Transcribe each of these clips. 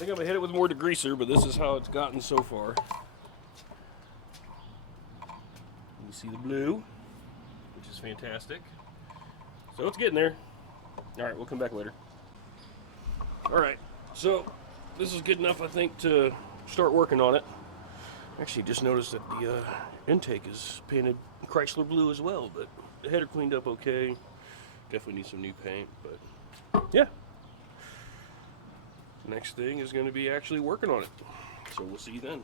I think I'm gonna hit it with more degreaser, but this is how it's gotten so far. You see the blue, which is fantastic. So it's getting there. All right, we'll come back later. All right, so this is good enough, I think, to start working on it. Actually, just noticed that the intake is painted Chrysler blue as well, but the header cleaned up okay. Definitely need some new paint, but yeah. Next thing is going to be actually working on it. So we'll see you then.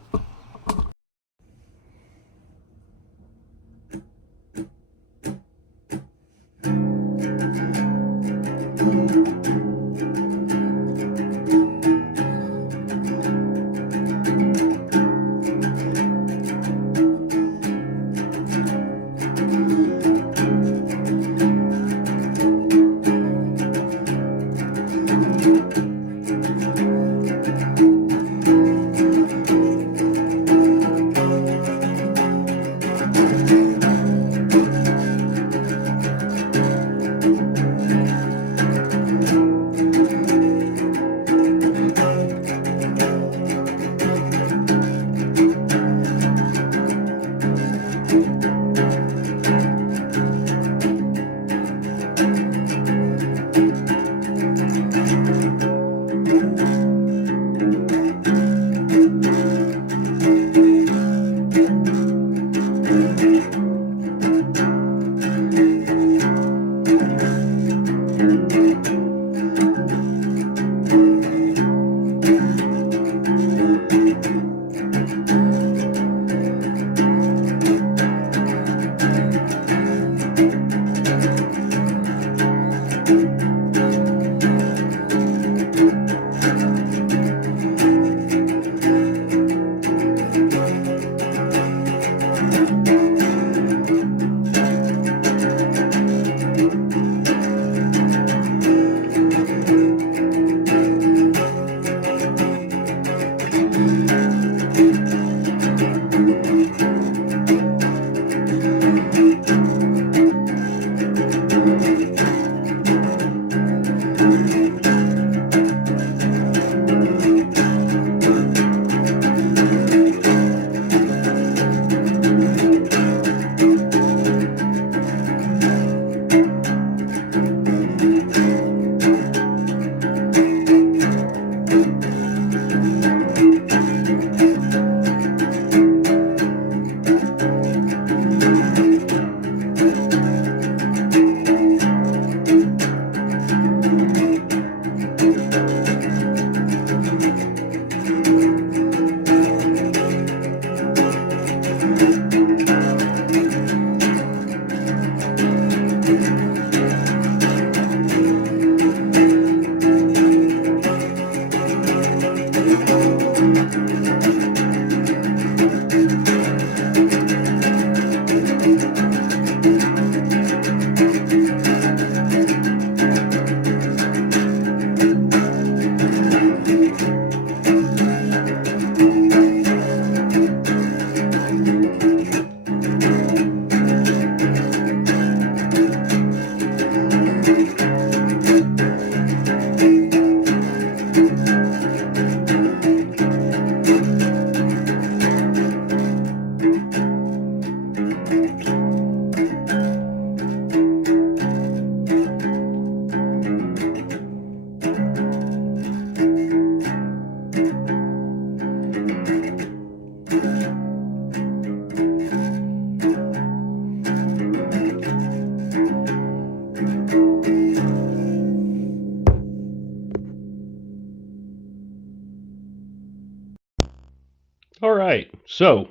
So,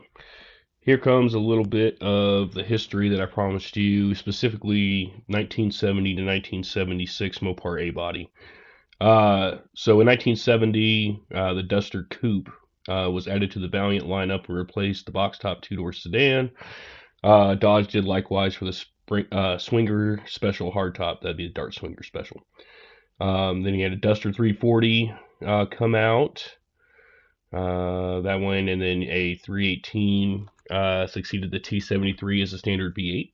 here comes a little bit of the history that I promised you, specifically 1970 to 1976 Mopar A body. So in 1970, the Duster Coupe was added to the Valiant lineup and replaced the box top two-door sedan. Dodge did likewise for the Swinger Special hardtop. That'd be the Dart Swinger Special. Then you had a Duster 340 come out. That one, and then a 318 succeeded the T73 as a standard V8.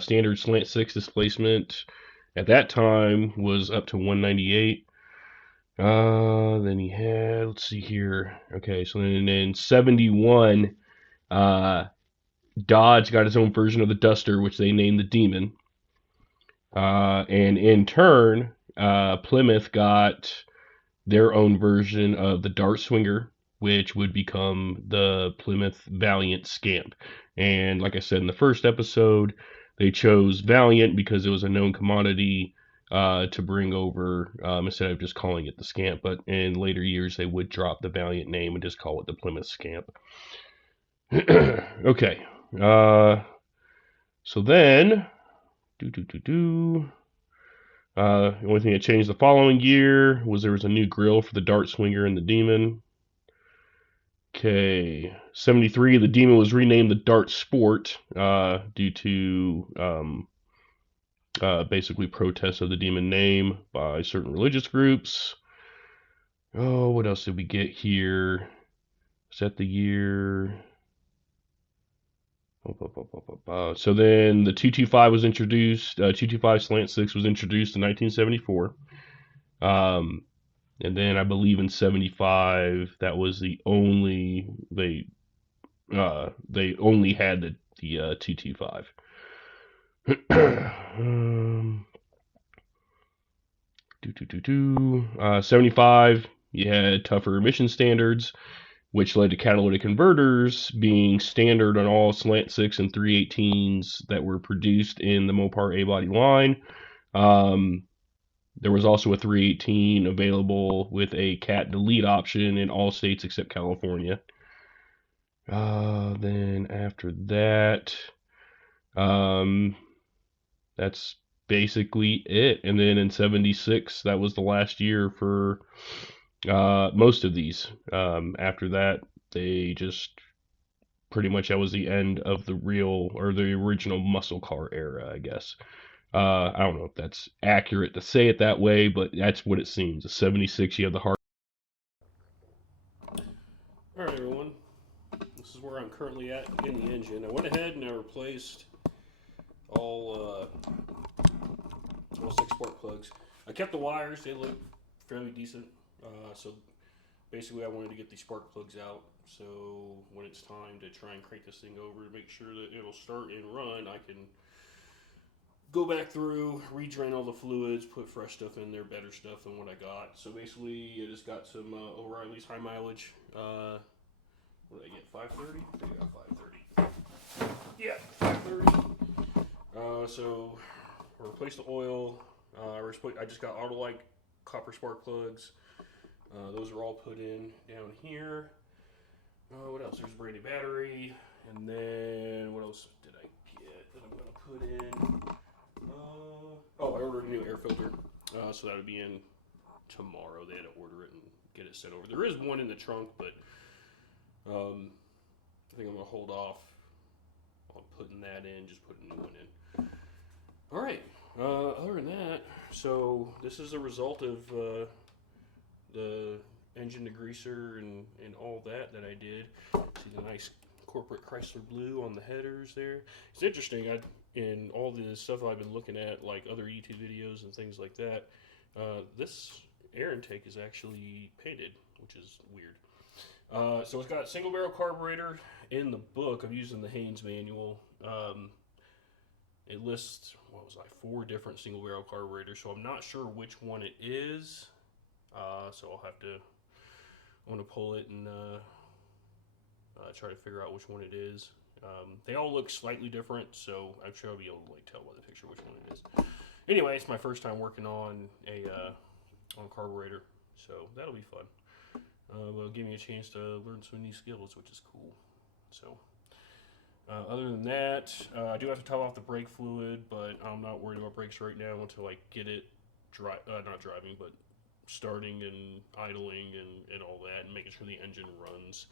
Standard slant six displacement at that time was up to 198. Then he had, let's see here. Okay, so then in 71, Dodge got his own version of the Duster, which they named the Demon. And in turn, Plymouth got their own version of the Dart Swinger, which would become the Plymouth Valiant Scamp. And like I said in the first episode, they chose Valiant because it was a known commodity to bring over instead of just calling it the Scamp. But in later years, they would drop the Valiant name and just call it the Plymouth Scamp. Okay. So then, the only thing that changed the following year was there was a new grille for the Dart Swinger and the Demon. Okay, 73, the Demon was renamed the Dart Sport due to basically protests of the Demon name by certain religious groups. Oh, what else did we get here? Is that the year? So then the 225 was introduced. 225 Slant 6 was introduced in 1974. And then I believe in 75 that was the only they only had the 225. 75 you had tougher emission standards, which led to catalytic converters being standard on all Slant 6 and 318s that were produced in the Mopar A-body line. There was also a 318 available with a cat delete option in all states except California. Then after that, that's basically it. And then in 76, that was the last year for most of these. After that, they just pretty much, that was the end of the real or the original muscle car era, I guess. I don't know if that's accurate to say it that way, but that's what it seems. A 76, you have the hard. Alright, everyone. This is where I'm currently at in the engine. I went ahead and I replaced all 6 spark plugs. I kept the wires, they look fairly decent. So basically, I wanted to get these spark plugs out. So when it's time to try and crank this thing over to make sure that it'll start and run, I can go back through, redrain all the fluids, put fresh stuff in there, better stuff than what I got. So basically, I just got some O'Reilly's high mileage. What did I get? 530? I think I got 530. Yeah, 530. So I replaced the oil. I just got Autolite copper spark plugs. Those are all put in down here. What else? There's a brand new battery. And then what else did I get that I'm going to put in? I ordered a new air filter. So that would be in tomorrow. They had to order it and get it sent over. There is one in the trunk, but I think I'm going to hold off on putting that in, just put a new one in. All right. Other than that, so this is a result of the engine degreaser and all that I did. See the nice corporate Chrysler blue on the headers there. It's interesting. In all the stuff I've been looking at, like other YouTube videos and things like that, this air intake is actually painted, which is weird. So it's got single barrel carburetor. In the book, I'm using the Haynes manual. It lists, 4 different single barrel carburetors, so I'm not sure which one it is. So I'm going to pull it and try to figure out which one it is. They all look slightly different, so I'm sure I'll be able to tell by the picture which one it is. Anyway, it's my first time working on a carburetor, so that'll be fun. Will give me a chance to learn some new skills, which is cool. So other than that, I do have to top off the brake fluid, but I'm not worried about brakes right now until I get it not driving, but starting and idling and all that, and making sure the engine runs.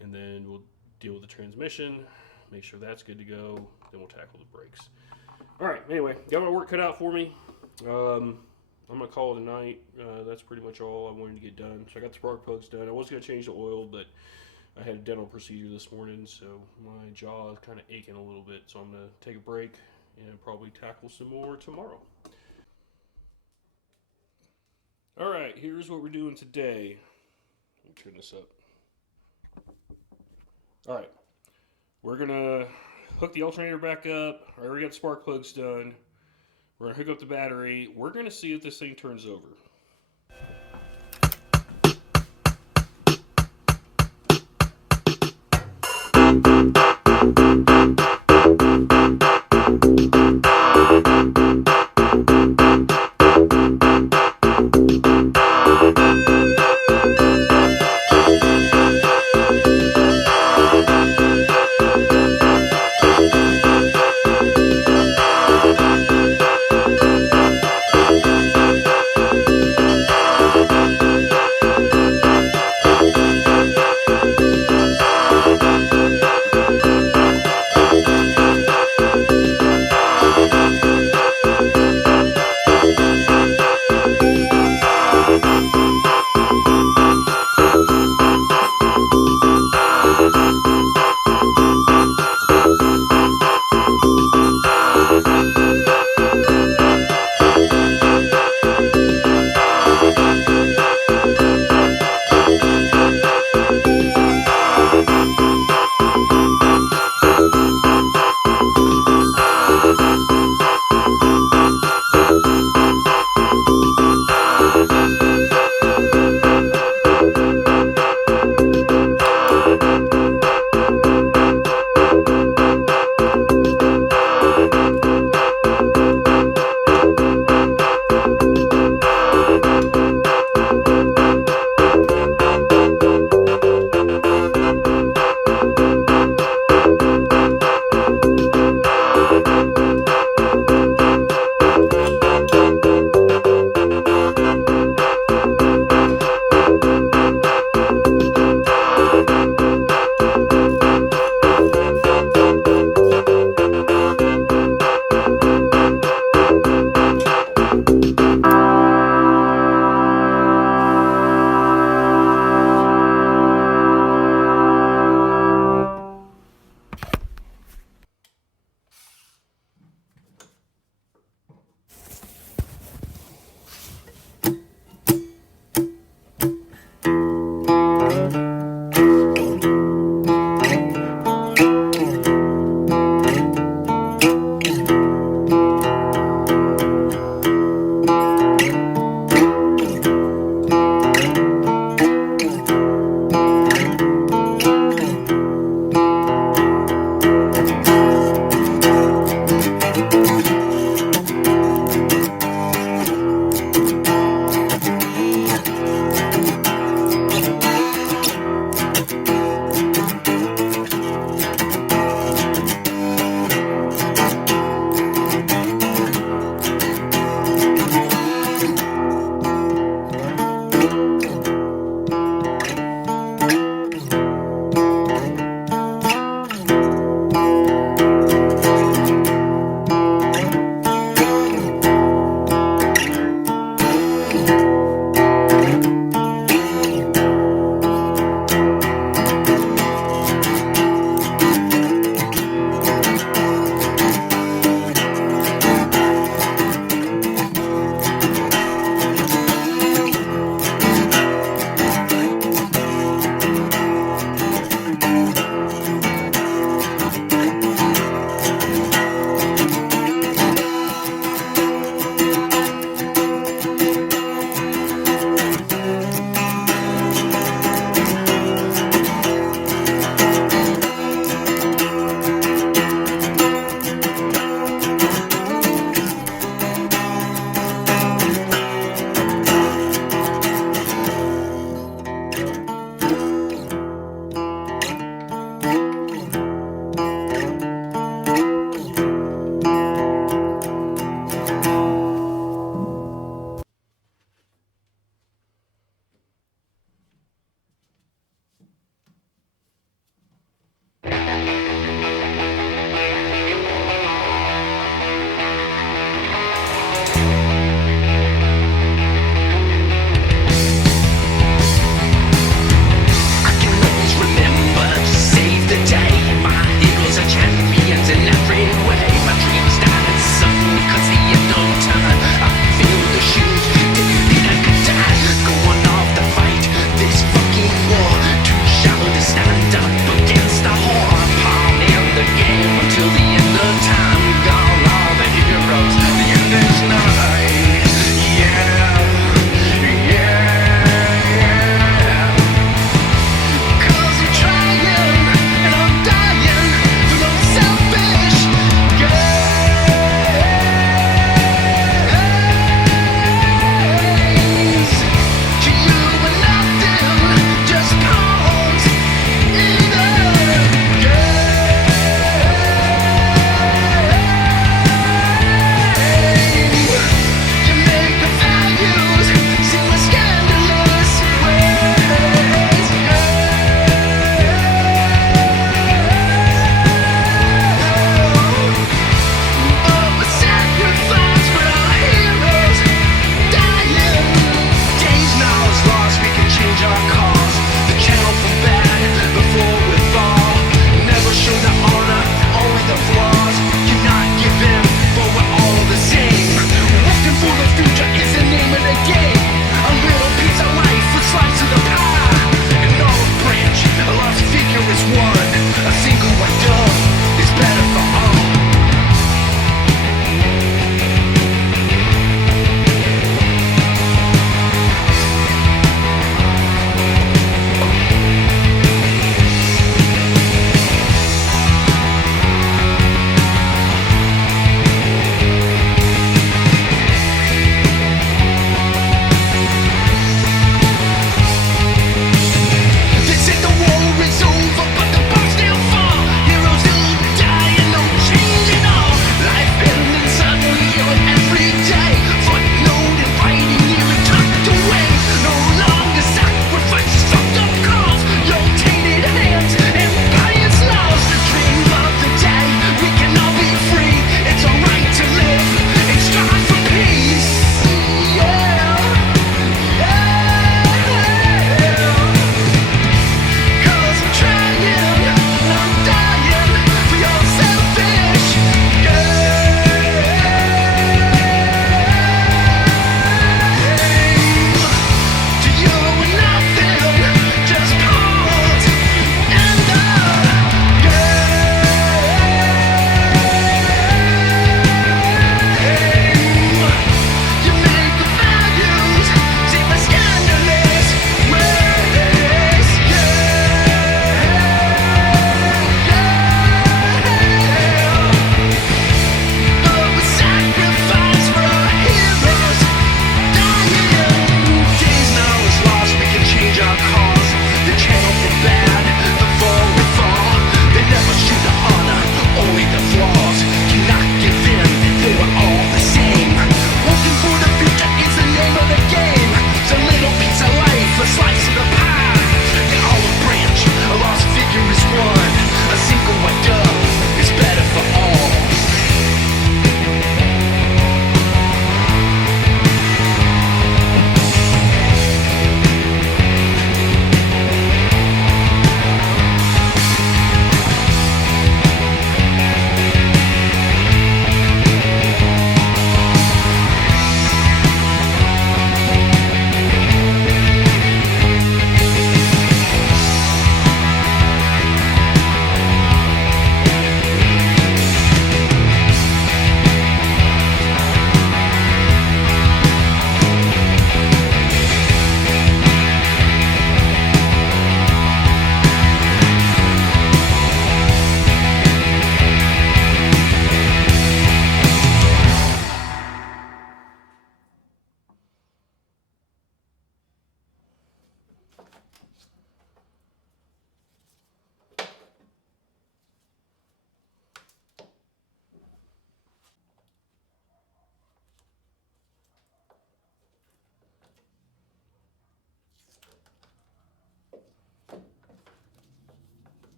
And then we'll deal with the transmission, make sure that's good to go. Then we'll tackle the brakes. All right. Anyway, got my work cut out for me. I'm gonna call it a night. That's pretty much all I wanted to get done. So I got the spark plugs done. I was gonna change the oil, but I had a dental procedure this morning, so my jaw is kind of aching a little bit. So I'm gonna take a break and probably tackle some more tomorrow. All right, here's what we're doing today. Let me turn this up. All right, we're gonna hook the alternator back up. I already got the spark plugs done. We're gonna hook up the battery. We're gonna see if this thing turns over.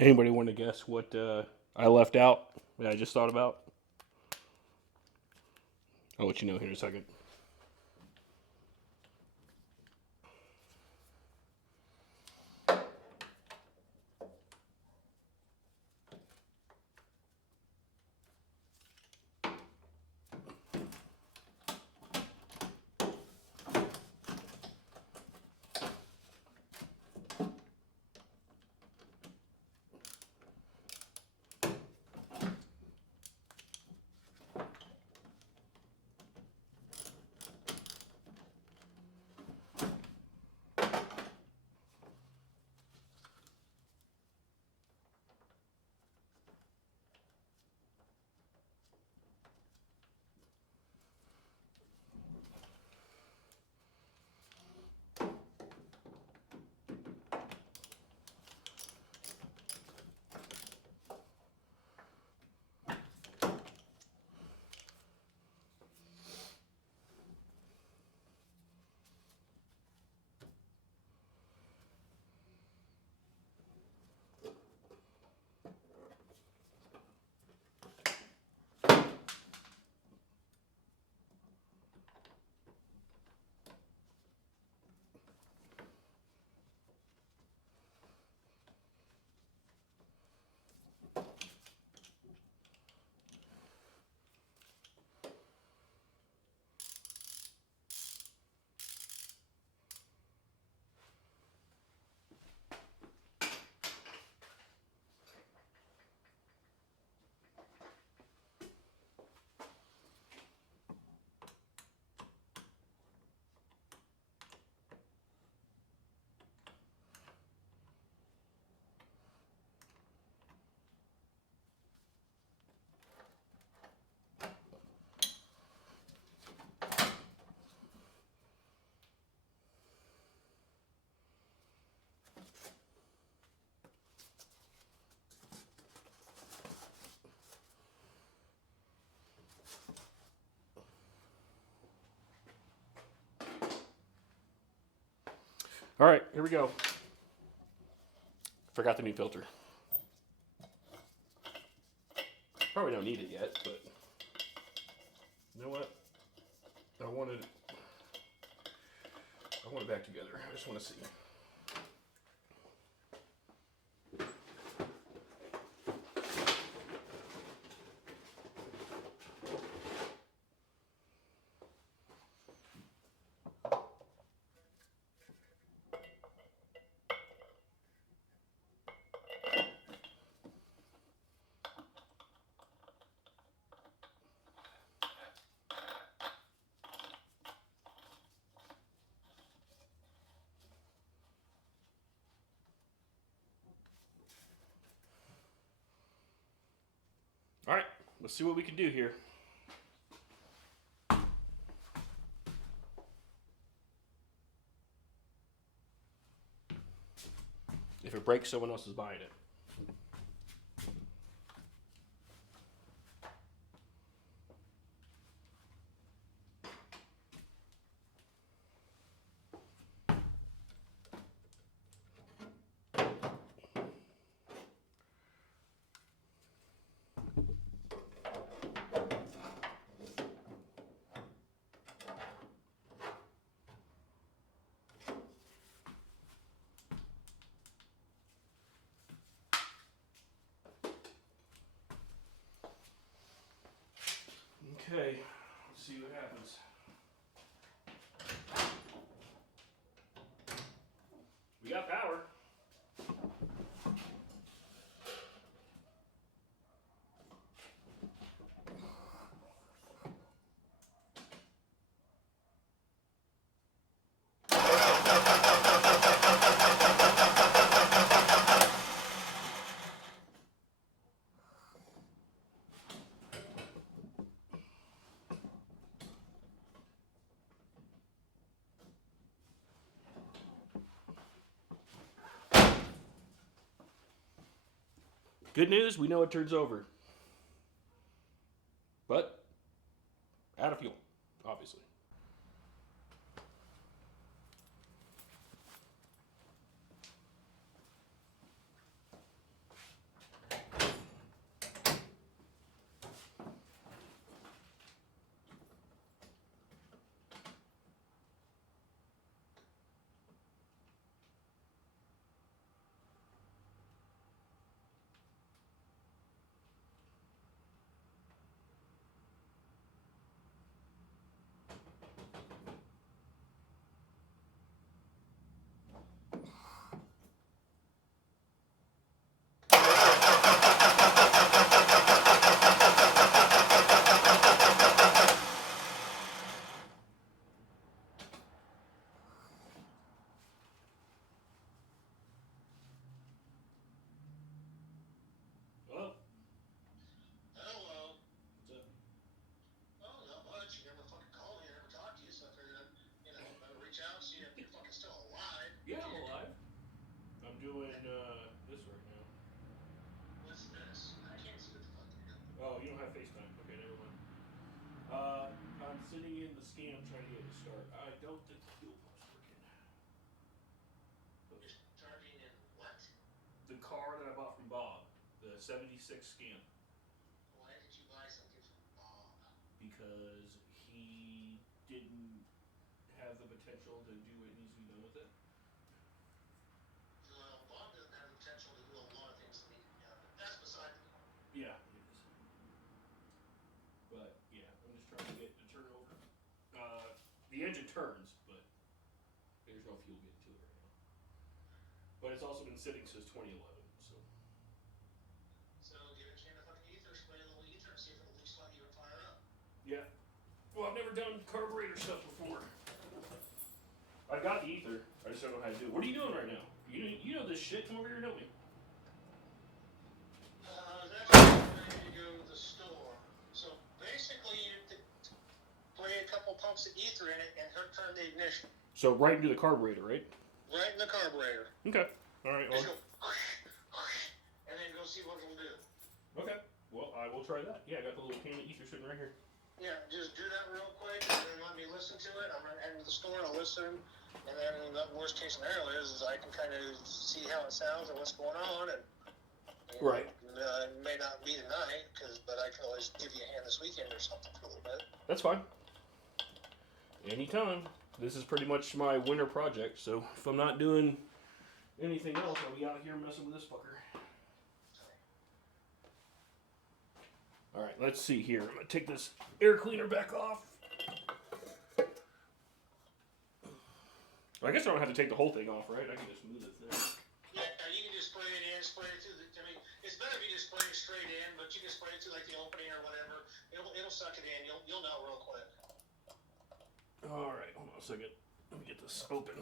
Anybody want to guess what I left out that I just thought about? I'll let you know here in a second. All right, here we go. Forgot the new filter. Probably don't need it yet, but you know what? I want it back together. I just want to see. All right, let's see what we can do here. If it breaks, someone else is buying it. Okay, let's see what happens. We got power. Good news, we know it turns over. But out of fuel, obviously. Oh, you don't have FaceTime. Okay, never mind. I'm sitting in the Scamp trying to get it to start. I don't think the fuel pump's working. You're charging in what? The car that I bought from Bob, the '76 Scamp. Why did you buy something from Bob? Because he didn't have the potential to do what needs to be done with it. Well, Bob doesn't have the potential to do a lot of things that need to be done, but that's beside the point. Yeah, it is. But yeah, I'm just trying to get the turnover. The engine turns, but there's no fuel getting to it right now. But it's also been sitting since 2011, so. So give it a can of fucking ether, spray a little ether, and see if it'll at least let you fire up. Yeah. Well, I've never done carburetor stuff before. I've got the ether. I just don't know how to do it. What are you doing right now? You know this shit. Come over here and help me. I was actually ready to go to the store. So basically, you spray a couple pumps of ether in it and turn the ignition. So right into the carburetor, right? Right in the carburetor. Okay. All right. Just go, and then go see what it'll do. Okay. Well, I will try that. Yeah, I got the little can of ether sitting right here. Yeah, just do that real quick, and then let me listen to it. I'm gonna head to the store and I'll listen. And then the worst case scenario is I can kind of see how it sounds and what's going on. And Right. It may not be tonight, but I can always give you a hand this weekend or something for a little bit. That's fine. Anytime. This is pretty much my winter project, so if I'm not doing anything else, I'll be out here messing with this fucker. Alright, let's see here. I'm going to take this air cleaner back off. I guess I don't have to take the whole thing off, right? I can just move it there. Yeah, you can just spray it in, spray it through it's better if you just spray it straight in, but you can spray it through like the opening or whatever. It'll suck it in. You'll know real quick. Alright, hold on a second. Let me get this open.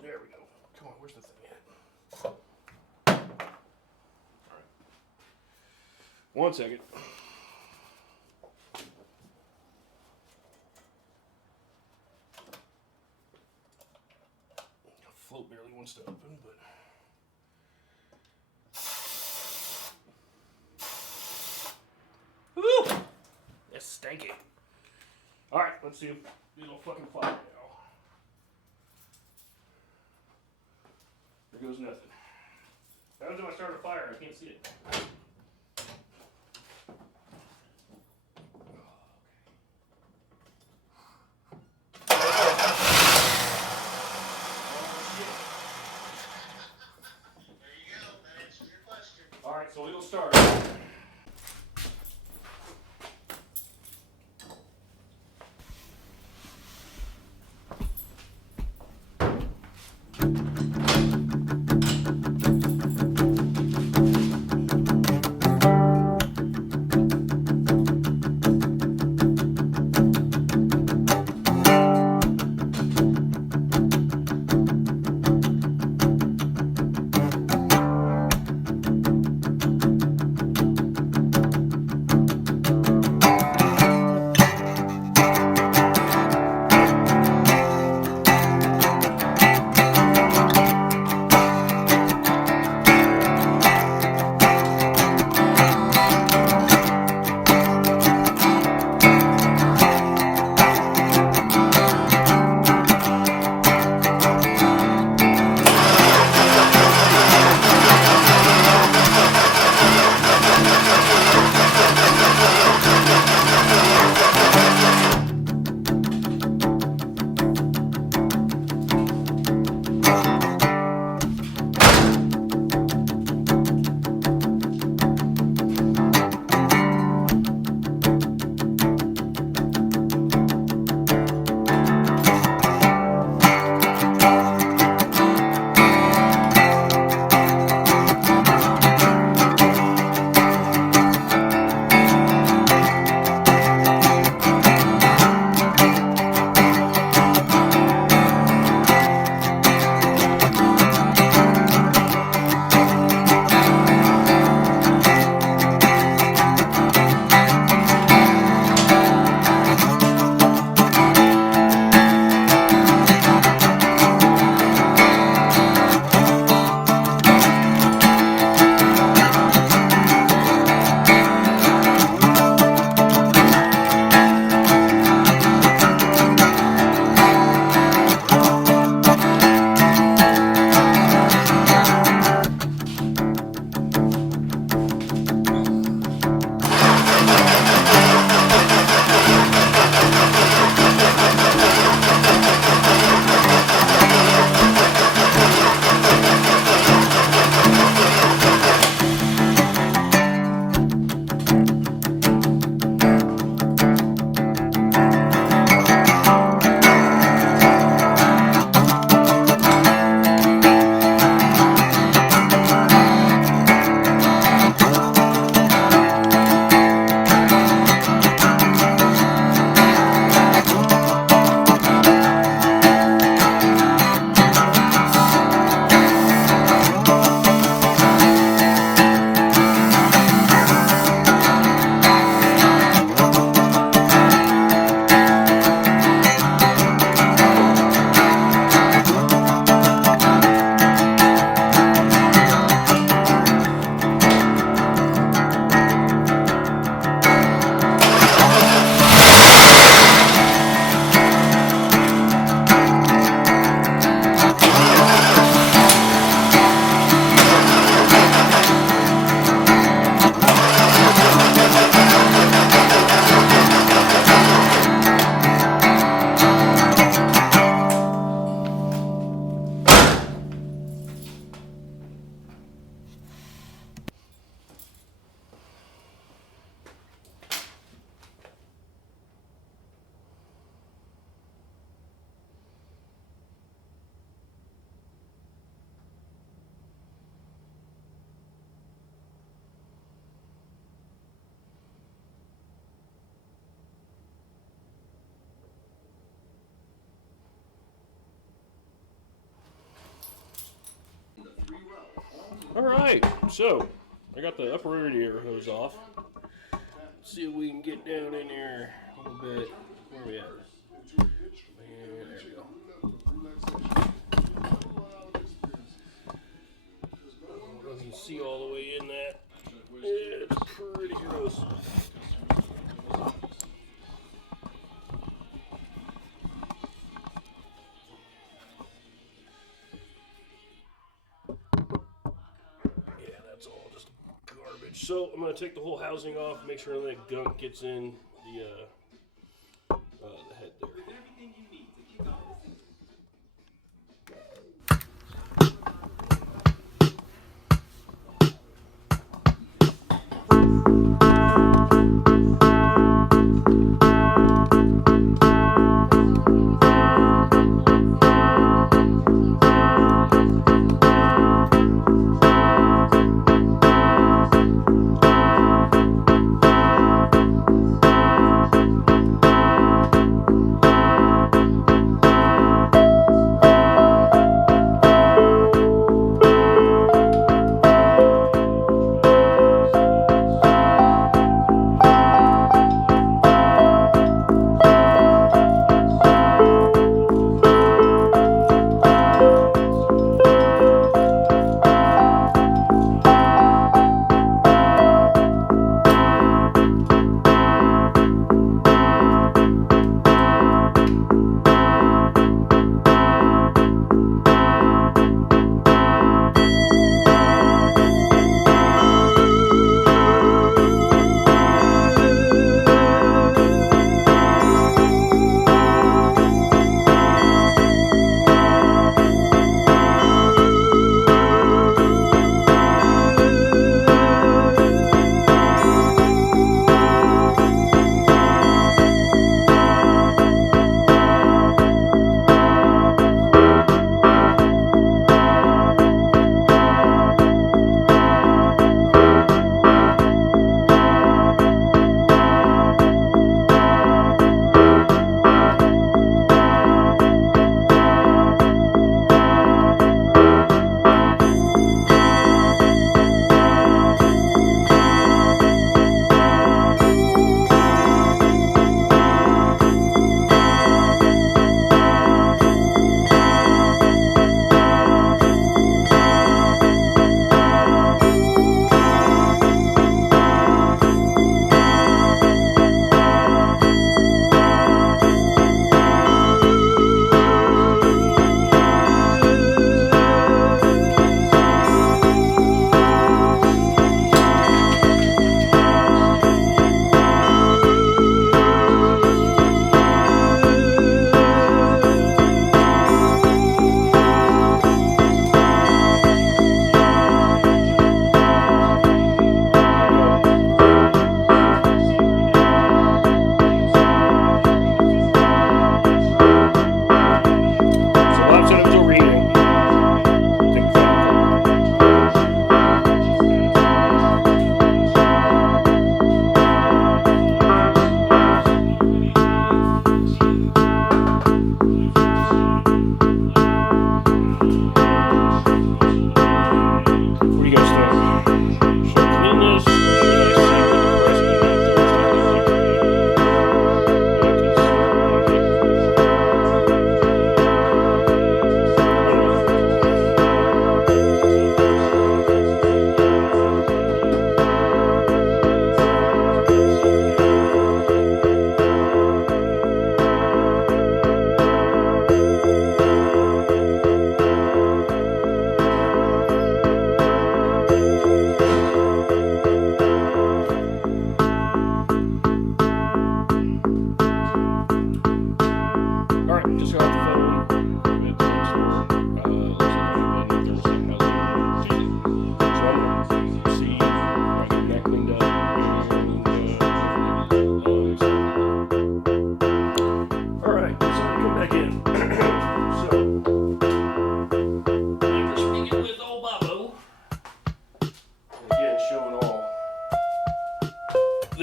There we go. Come on, where's the thing at? Alright. 1 second. Float barely wants to open, but. Woo! That's stanky. Alright, let's see if it'll fucking fly now. There goes nothing. That was if I start a fire, I can't see it. Alright, so it'll start. Alright, so I got the upper radiator hose off. Let's see if we can get down in there a little bit. Where are we at? And there we go. You can see all the way in that. It's pretty gross. Yeah, that's all just garbage. So I'm going to take the whole housing off, make sure that gunk gets in the head there.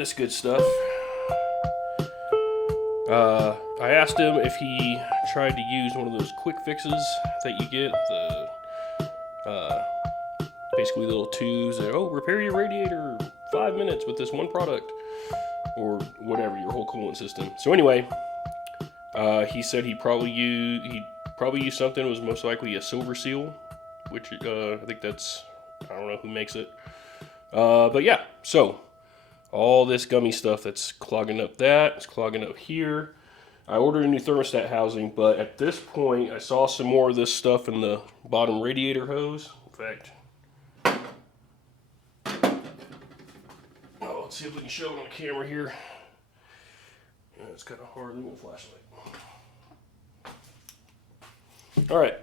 this good stuff. I asked him if he tried to use one of those quick fixes that you get, basically little twos that, oh, repair your radiator 5 minutes with this one product, or whatever, your whole coolant system. So anyway, he said he probably used something that was most likely a silver seal, which I think that's, I don't know who makes it. But yeah, so all this gummy stuff that's clogging up it's clogging up here. I ordered a new thermostat housing, but at this point, I saw some more of this stuff in the bottom radiator hose. In fact, let's see if we can show it on camera here. Yeah, it's kind of hard with a flashlight. All right.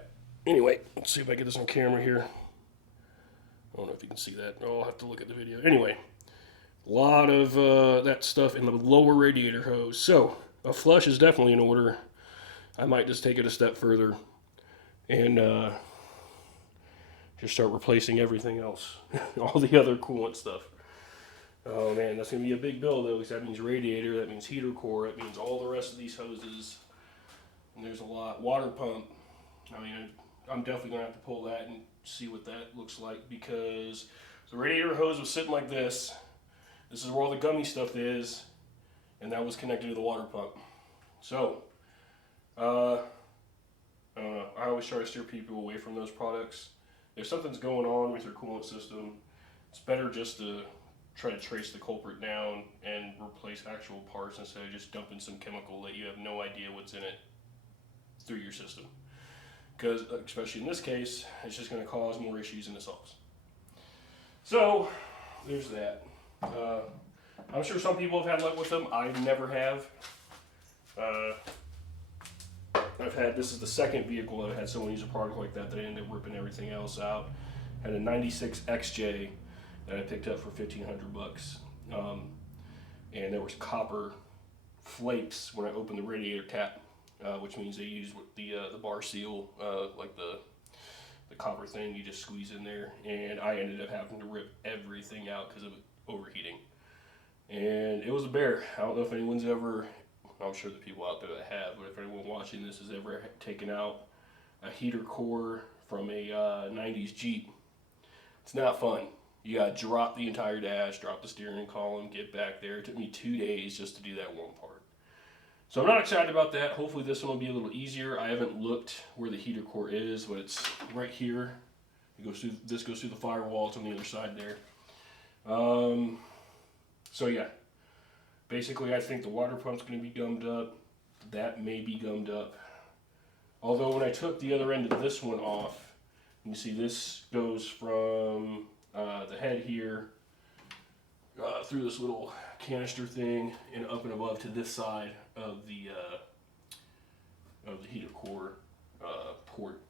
Anyway, let's see if I get this on camera here. I don't know if you can see that. Oh, I'll have to look at the video. Anyway, a lot of that stuff in the lower radiator hose. So a flush is definitely in order. I might just take it a step further and just start replacing everything else, all the other coolant stuff. Oh man, that's gonna be a big bill though, because that means radiator, that means heater core, that means all the rest of these hoses. And there's a lot. Water pump. I mean, I'm definitely gonna have to pull that and see what that looks like, because the radiator hose was sitting like this. This is where all the gummy stuff is, and that was connected to the water pump. So, I don't know. I always try to steer people away from those products. If something's going on with your coolant system, it's better just to try to trace the culprit down and replace actual parts instead of just dumping some chemical that you have no idea what's in it through your system. Because, especially in this case, it's just going to cause more issues than it solves. So, there's that. I'm sure some people have had luck with them. I never have. This is the second vehicle that I've had someone use a product like that ended up ripping everything else out. I had a 96 XJ that I picked up for $1,500. And there was copper flakes when I opened the radiator tap. Which means they use the bar seal, like the copper thing you just squeeze in there, and I ended up having to rip everything out because of overheating. And it was a bear. I don't know if anyone's ever, I'm sure the people out there that have, but if anyone watching this has ever taken out a heater core from a 90s Jeep, it's not fun. You gotta drop the entire dash, drop the steering column, get back there. It took me 2 days just to do that one part. So I'm not excited about that. Hopefully this one will be a little easier. I haven't looked where the heater core is, but it's right here. This goes through the firewall. It's on the other side there. So yeah, basically I think the water pump's going to be gummed up. That may be gummed up. Although when I took the other end of this one off, you see this goes from the head here through this little canister thing and up and above to this side of the heater core port.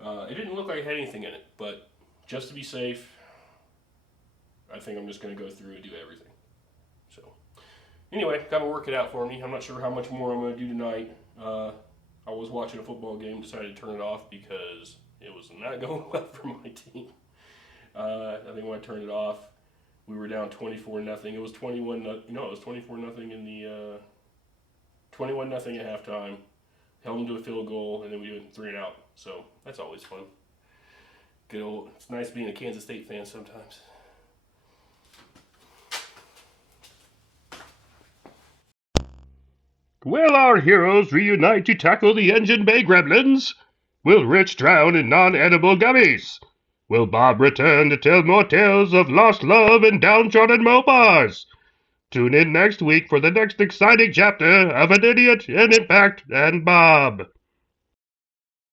It didn't look like it had anything in it, but just to be safe, I think I'm just going to go through and do everything. So anyway, got to work it out for me. I'm not sure how much more I'm going to do tonight. I was watching a football game, decided to turn it off because it was not going well for my team. I think when I turned it off, we were down 24-0. It was 21. It was 24-0 in the 21-0 at halftime. Held them to a field goal, and then we went 3 and out. So that's always fun. Good old. It's nice being a Kansas State fan sometimes. Will our heroes reunite to tackle the Engine Bay gremlins? Will Rich drown in non-edible gummies? Will Bob return to tell more tales of lost love and downtrodden Mopars? Tune in next week for the next exciting chapter of An Idiot, an Impact, and Bob.